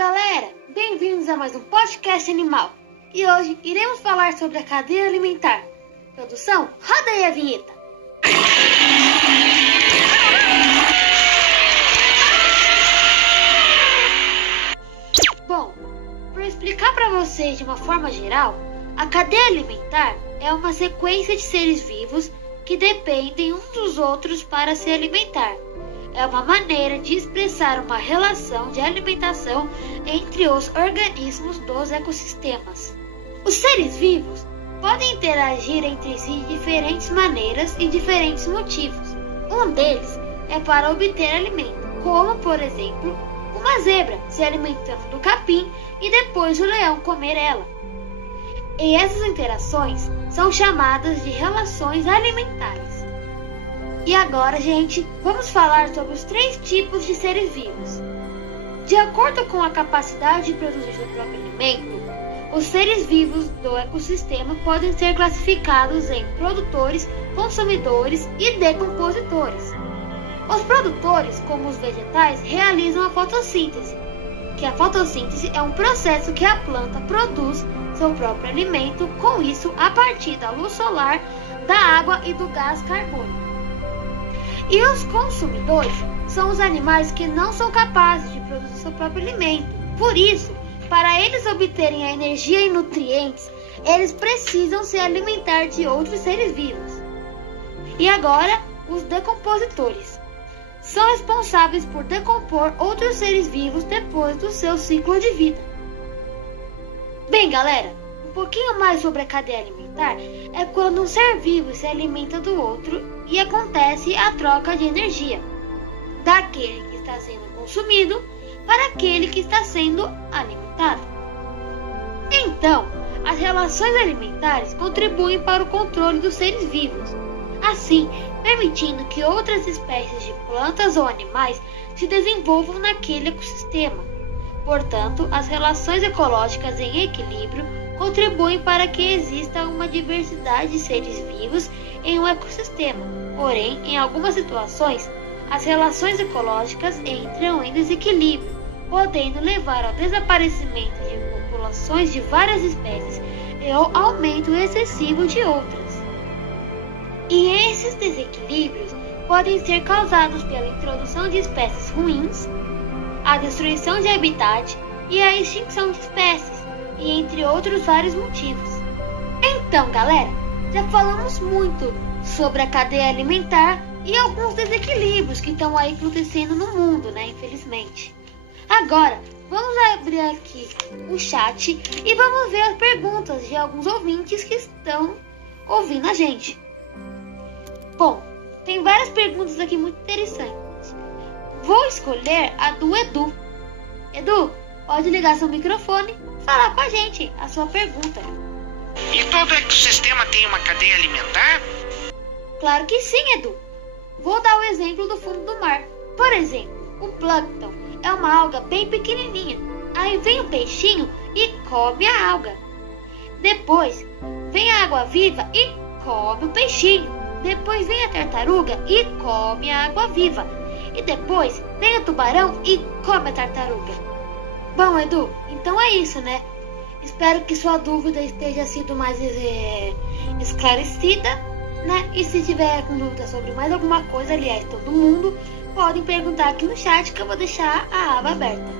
galera! Bem-vindos a mais um podcast animal. E hoje iremos falar sobre a cadeia alimentar. Produção, roda aí a vinheta! Bom, para explicar para vocês de uma forma geral, a cadeia alimentar é uma sequência de seres vivos que dependem uns dos outros para se alimentar. É uma maneira de expressar uma relação de alimentação entre os organismos dos ecossistemas. Os seres vivos podem interagir entre si de diferentes maneiras e diferentes motivos. Um deles é para obter alimento, como, por exemplo, uma zebra se alimentando do capim e depois o leão comer ela. E essas interações são chamadas de relações alimentares. E agora, gente, vamos falar sobre os 3 tipos de seres vivos. De acordo com a capacidade de produzir seu próprio alimento, os seres vivos do ecossistema podem ser classificados em produtores, consumidores e decompositores. Os produtores, como os vegetais, realizam a fotossíntese, que a fotossíntese é um processo que a planta produz seu próprio alimento, com isso a partir da luz solar, da água e do gás carbônico. E os consumidores são os animais que não são capazes de produzir seu próprio alimento. Por isso, para eles obterem a energia e nutrientes, eles precisam se alimentar de outros seres vivos. E agora, os decompositores são responsáveis por decompor outros seres vivos depois do seu ciclo de vida. Bem, galera, um pouquinho mais sobre a cadeia alimentar é quando um ser vivo se alimenta do outro e acontece a troca de energia daquele que está sendo consumido para aquele que está sendo alimentado. Então, as relações alimentares contribuem para o controle dos seres vivos, assim permitindo que outras espécies de plantas ou animais se desenvolvam naquele ecossistema. Portanto, as relações ecológicas em equilíbrio contribuem para que exista uma diversidade de seres vivos em um ecossistema. Porém, em algumas situações, as relações ecológicas entram em desequilíbrio, podendo levar ao desaparecimento de populações de várias espécies e ao aumento excessivo de outras. E esses desequilíbrios podem ser causados pela introdução de espécies ruins, a destruição de habitat e a extinção de espécies, e entre outros vários motivos. Então, galera, já falamos muito sobre a cadeia alimentar e alguns desequilíbrios que estão aí acontecendo no mundo, né? Infelizmente. Agora, vamos abrir aqui o chat e vamos ver as perguntas de alguns ouvintes que estão ouvindo a gente. Bom, tem várias perguntas aqui muito interessantes. Vou escolher a do Edu. Edu, pode ligar seu microfone e falar com a gente a sua pergunta. E todo ecossistema tem uma cadeia alimentar? Claro que sim, Edu. Vou dar o exemplo do fundo do mar. Por exemplo, o plâncton é uma alga bem pequenininha. Aí vem o peixinho e come a alga. Depois vem a água-viva e come o peixinho. Depois vem a tartaruga e come a água-viva. E depois vem o tubarão e come a tartaruga. Bom, Edu, então é isso, né? Espero que sua dúvida esteja sido mais esclarecida, né? E se tiver com dúvida sobre mais alguma coisa, aliás, todo mundo, podem perguntar aqui no chat que eu vou deixar a aba aberta.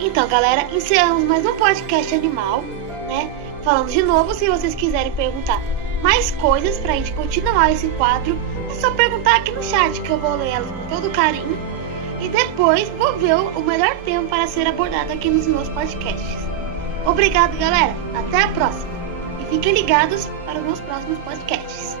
Então, galera, encerramos mais um podcast animal, né? Falando de novo, se vocês quiserem perguntar mais coisas pra gente continuar esse quadro, é só perguntar aqui no chat que eu vou ler elas com todo carinho. E depois vou ver o melhor tema para ser abordado aqui nos meus podcasts. Obrigado, galera. Até a próxima. E fiquem ligados para os meus próximos podcasts.